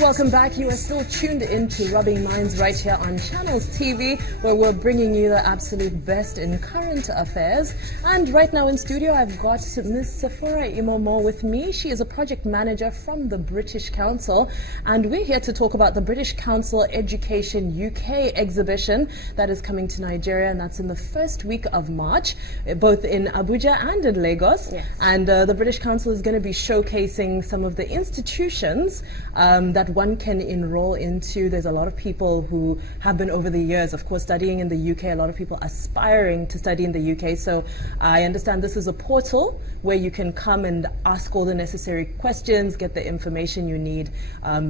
welcome back. You are still tuned into Rubbing Minds right here on Channels TV, where we're bringing you the absolute best in current affairs. And right now in studio, I've got Ms. Sephora Imomo with me. She is a project manager from the British Council, and we're here to talk about the British Council Education UK exhibition that is coming to Nigeria, and that's in the first week of March, both in Abuja and in Lagos. Yes. And the British Council is going to be showcasing some of the institutions that one can enroll into. There's a lot of people who have been over the years, of course, studying in the UK, a lot of people aspiring to study in the UK. So I understand this is a portal where you can come and ask all the necessary questions, get the information you need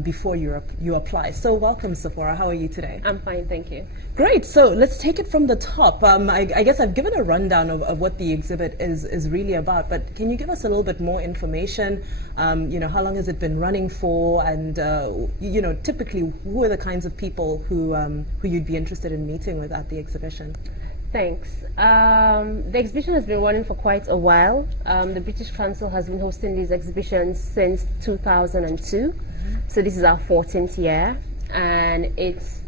before you apply. So welcome, Sephora. How are you today? I'm fine, thank you. Great. So let's take it from the top. I guess I've given a rundown of what the exhibit is really about, but can you give us a little bit more information? How long has it been running for, and typically who are the kinds of people who you'd be interested in meeting with at the exhibition? Thanks. The exhibition has been running for quite a while. The British Council has been hosting these exhibitions since 2002. So this is our 14th year, and it's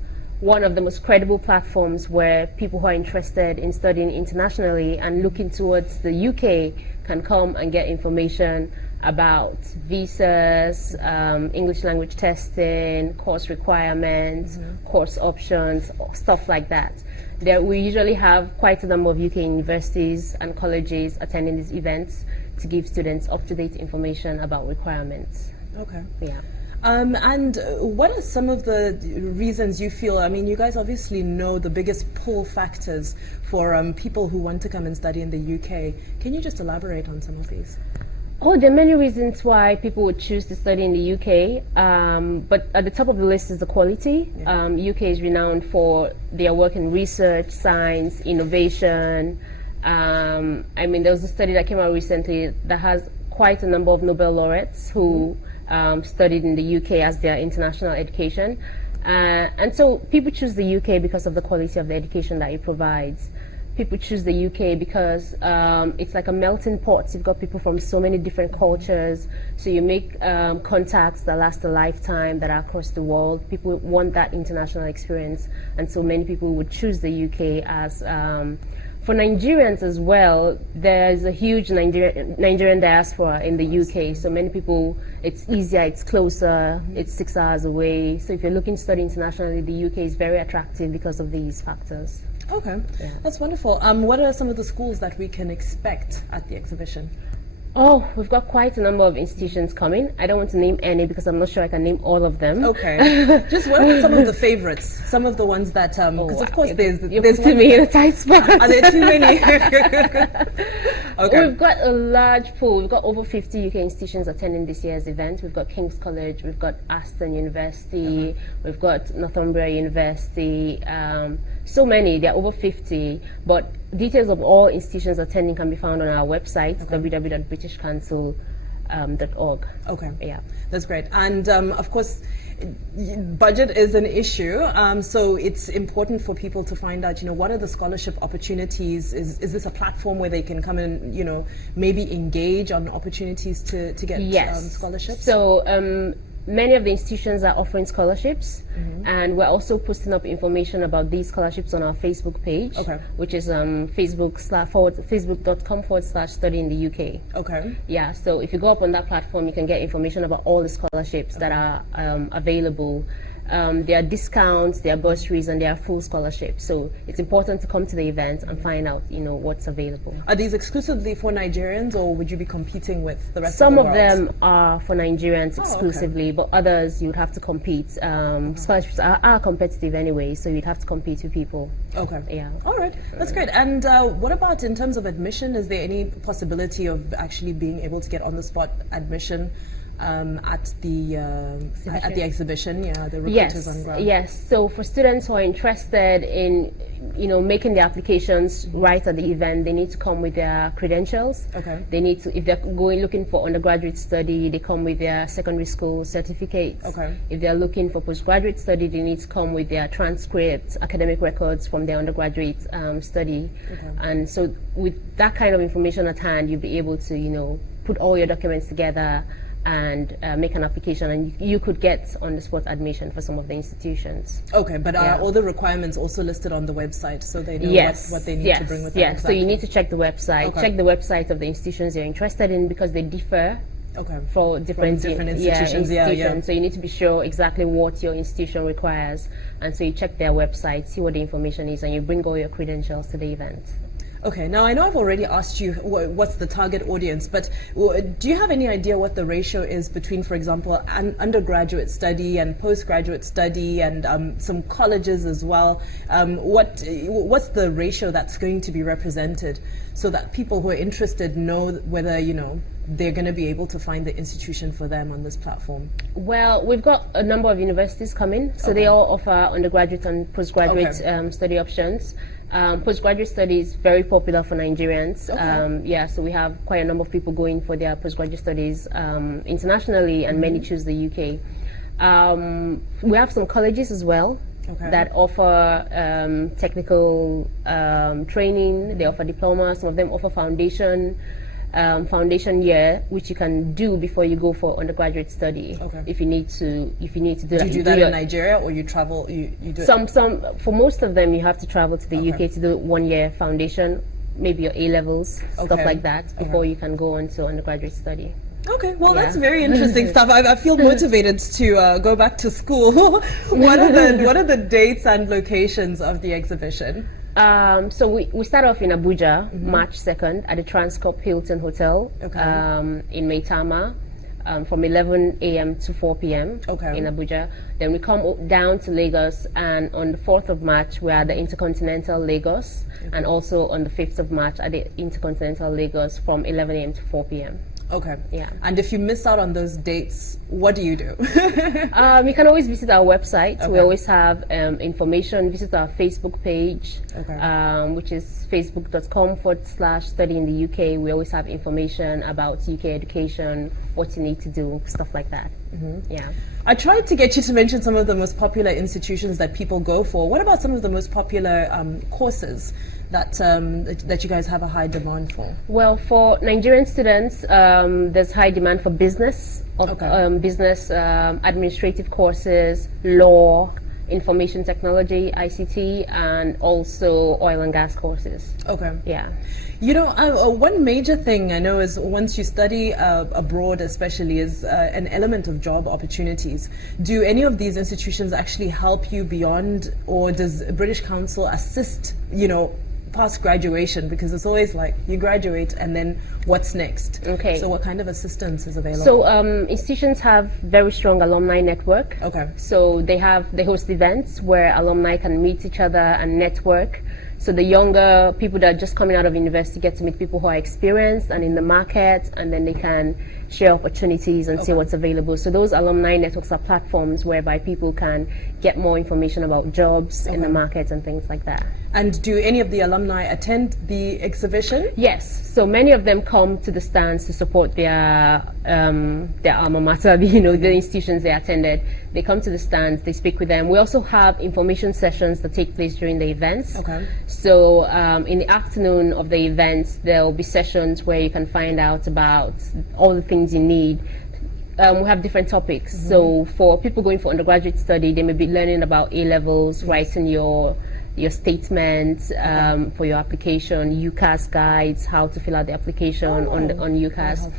one of the most credible platforms where people who are interested in studying internationally and looking towards the UK can come and get information about visas, English language testing, course requirements, course options, stuff like that. We usually have quite a number of UK universities and colleges attending these events to give students up-to-date information about requirements. Okay. Yeah. And what are some of the reasons you feel, I mean, you guys obviously know the biggest pull factors for people who want to come and study in the UK. Can you just elaborate on some of these? Oh, there are many reasons why people would choose to study in the UK, but at the top of the list is the quality. Yeah. UK is renowned for their work in research, science, innovation. There was a study that came out recently that has quite a number of Nobel laureates who studied in the UK as their international education. And so people choose the UK because of the quality of the education that it provides. People choose the UK because it's like a melting pot. You've got people from so many different cultures, so you make contacts that last a lifetime, that are across the world. People want that international experience, and so many people would choose the UK as for Nigerians as well. There's a huge Nigerian diaspora in the UK, so many people, it's easier, it's closer, it's 6 hours away. So if you're looking to study internationally, the UK is very attractive because of these factors. Okay, Yeah. That's wonderful. What are some of the schools that we can expect at the exhibition? Oh, we've got quite a number of institutions coming. I don't want to name any because I'm not sure I can name all of them. Okay. Just what are some of the favorites? Some of the ones that, because of course there's putting me in a tight spot. Are there too many? Okay. We've got a large pool. We've got over 50 UK institutions attending this year's event. We've got King's College, we've got Aston University, we've got Northumbria University, so many. There are over 50, but details of all institutions attending can be found on our website, www.britishcouncil.org. Okay. Yeah. That's great. And of course, budget is an issue, so it's important for people to find out, what are the scholarship opportunities? Is this a platform where they can come and, maybe engage on opportunities to get scholarships? So many of the institutions are offering scholarships, and we're also posting up information about these scholarships on our Facebook page, which is facebook.com/study in the UK. Okay. Yeah, so if you go up on that platform, you can get information about all the scholarships that are available. There are discounts, there are bursaries, and there are full scholarships. So it's important to come to the event and find out, what's available. Are these exclusively for Nigerians, or would you be competing with the rest Some of the world? Some of them are for Nigerians exclusively, but others you would have to compete. Scholarships are competitive anyway, so you'd have to compete with people. Okay. Yeah. All right. That's great. And what about in terms of admission? Is there any possibility of actually being able to get on-the-spot admission at the exhibition? The recruiters on ground. Yes. So for students who are interested in making their applications right at the event, they need to come with their credentials. Okay. They need to, if they're looking for undergraduate study, they come with their secondary school certificates. Okay. If they're looking for postgraduate study, they need to come with their transcripts, academic records from their undergraduate study. Okay. And so with that kind of information at hand, you'll be able to put all your documents together and make an application, and you could get on-the-spot admission for some of the institutions. Okay, but are all the requirements also listed on the website so they know what they need to bring with them? Yes, so you need to check the website. Check the website of the institutions you're interested in, because they differ for different institutions. So you need to be sure exactly what your institution requires, and so you check their website, see what the information is, and you bring all your credentials to the event. Okay, now I know I've already asked you what's the target audience, but do you have any idea what the ratio is between, for example, an undergraduate study and postgraduate study, and some colleges as well? What's the ratio that's going to be represented, so that people who are interested know whether, they're going to be able to find the institution for them on this platform? Well, we've got a number of universities coming, so they all offer undergraduate and postgraduate study options. Postgraduate study is very popular for Nigerians. So we have quite a number of people going for their postgraduate studies internationally, and many choose the UK. We have some colleges as well that offer technical training. They offer diplomas. Some of them offer foundation year, which you can do before you go for undergraduate study. If you need to do that. Do you do that in Nigeria, or you travel? You do some for most of them you have to travel to the UK to do 1 year foundation, maybe your A levels, stuff like that, before you can go on to undergraduate study. Okay, well, that's very interesting stuff. I feel motivated to go back to school. What are the dates and locations of the exhibition? So we start off in Abuja, March 2nd, at the Transcorp Hilton Hotel in Maitama, from 11 a.m. to 4 p.m. in Abuja. Then we come down to Lagos, and on the 4th of March, we're at the Intercontinental Lagos, and also on the 5th of March at the Intercontinental Lagos from 11 a.m. to 4 p.m. Okay. Yeah. And if you miss out on those dates, what do you do? You can always visit our website. We always have information. Visit our Facebook page, which is facebook.com/study in the UK. We always have information about UK education, what you need to do, stuff like that. Yeah. I tried to get you to mention some of the most popular institutions that people go for. What about some of the most popular courses that you guys have a high demand for? Well, for Nigerian students, there's high demand for business, business administrative courses, law, information technology, ICT, and also oil and gas courses. Okay. Yeah. One major thing I know is once you study abroad, especially, is an element of job opportunities. Do any of these institutions actually help you beyond, or does British Council assist, past graduation? Because it's always like you graduate and then what's next? Okay. So what kind of assistance is available? So institutions have very strong alumni network. Okay. So they host events where alumni can meet each other and network. So the younger people that are just coming out of university get to meet people who are experienced and in the market, and then they can share opportunities and see what's available. So those alumni networks are platforms whereby people can get more information about jobs in the market and things like that. And do any of the alumni attend the exhibition? Yes. So many of them come to the stands to support their alma mater, the institutions they attended. They come to the stands, they speak with them. We also have information sessions that take place during the events. Okay. So in the afternoon of the events, there will be sessions where you can find out about all the things you need. We have different topics. So for people going for undergraduate study, they may be learning about A levels, writing your statement for your application, UCAS guides, how to fill out the application on UCAS.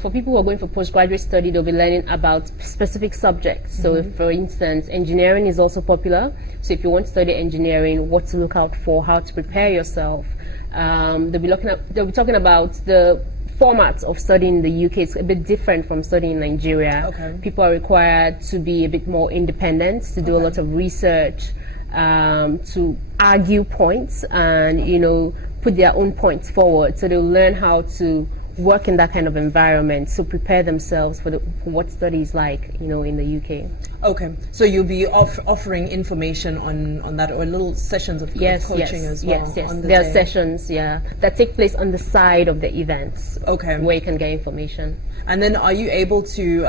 For people who are going for postgraduate study, they'll be learning about specific subjects. So if, for instance, engineering is also popular. So if you want to study engineering, what to look out for, how to prepare yourself. They'll be talking about the format of studying in the UK. Is a bit different from studying in Nigeria. Okay. People are required to be a bit more independent, to do a lot of research, to argue points and put their own points forward. So they'll learn how to work in that kind of environment, so prepare themselves for what study is like in the UK. Okay, so you'll be offering information on that, or little sessions of coaching as well? Yes. There are sessions that take place on the side of the events, where you can get information. And then are you able to,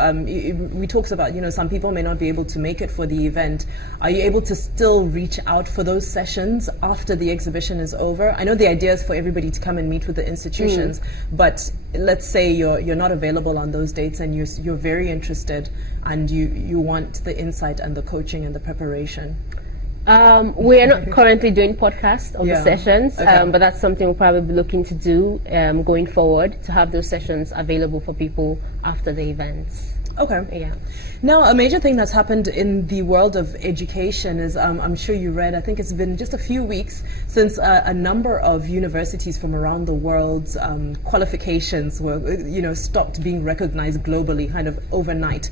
we talked about, some people may not be able to make it for the event. Are you able to still reach out for those sessions after the exhibition is over? I know the idea is for everybody to come and meet with the institutions, but let's say you're not available on those dates and you're very interested and you want the insight and the coaching and the preparation? We are not currently doing podcasts of the sessions, Okay. but that's something we'll probably be looking to do going forward, to have those sessions available for people after the events. Okay. Yeah. Now, a major thing that's happened in the world of education is, I'm sure you read, I think it's been just a few weeks since a number of universities from around the world's qualifications were, stopped being recognized globally, kind of overnight.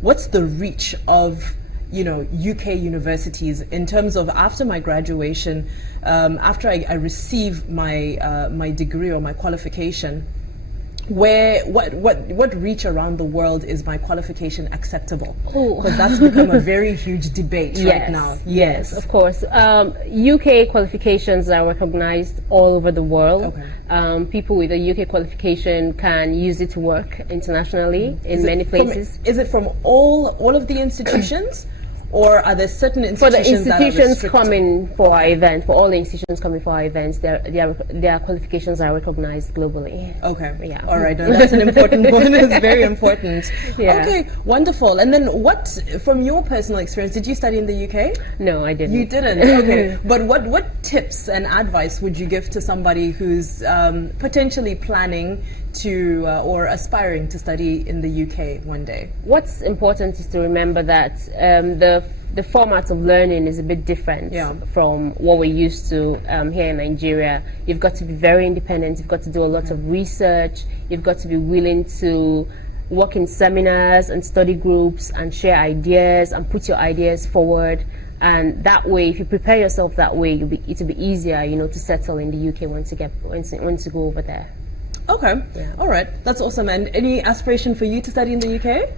What's the reach of UK universities in terms of, after my graduation, after I receive my degree or my qualification, what reach around the world is my qualification acceptable? Because that's become a very huge debate right now. Yes, of course. UK qualifications are recognized all over the world. Okay. People with a UK qualification can use it to work internationally in many places. Is it from all of the institutions? Or are there certain For the institutions institutions that are coming for our event, for all the institutions coming for our events, their qualifications are recognized globally. Okay. Yeah. All right. No, that's an important one. It's very important. Yeah. Okay. Wonderful. And then, from your personal experience, did you study in the UK? No, I didn't. You didn't. Okay. But what tips and advice would you give to somebody who's potentially planning to or aspiring to study in the UK one day? What's important is to remember that the format of learning is a bit different from what we're used to here in Nigeria. You've got to be very independent. You've got to do a lot of research. You've got to be willing to work in seminars and study groups and share ideas and put your ideas forward. And that way, if you prepare yourself that way, it'll be easier, to settle in the UK once you go over there. Okay. Yeah. All right. That's awesome. And any aspiration for you to study in the UK?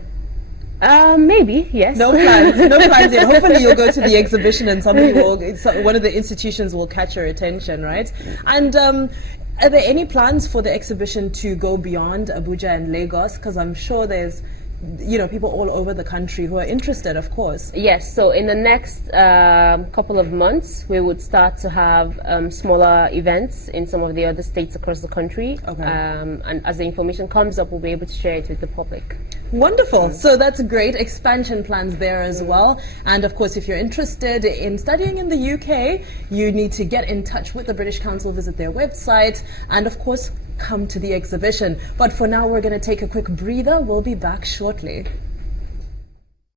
Maybe, yes. No plans. No plans yet. Hopefully you'll go to the exhibition and one of the institutions will catch your attention, right? And are there any plans for the exhibition to go beyond Abuja and Lagos? Because I'm sure there's people all over the country who are interested, of course. Yes, so in the next couple of months, we would start to have smaller events in some of the other states across the country. Okay. And as the information comes up, we'll be able to share it with the public. Wonderful. So that's great. Expansion plans there as well. And of course, if you're interested in studying in the UK, you need to get in touch with the British Council, visit their website, and of course, come to the exhibition. But for now, we're going to take a quick breather. We'll be back shortly.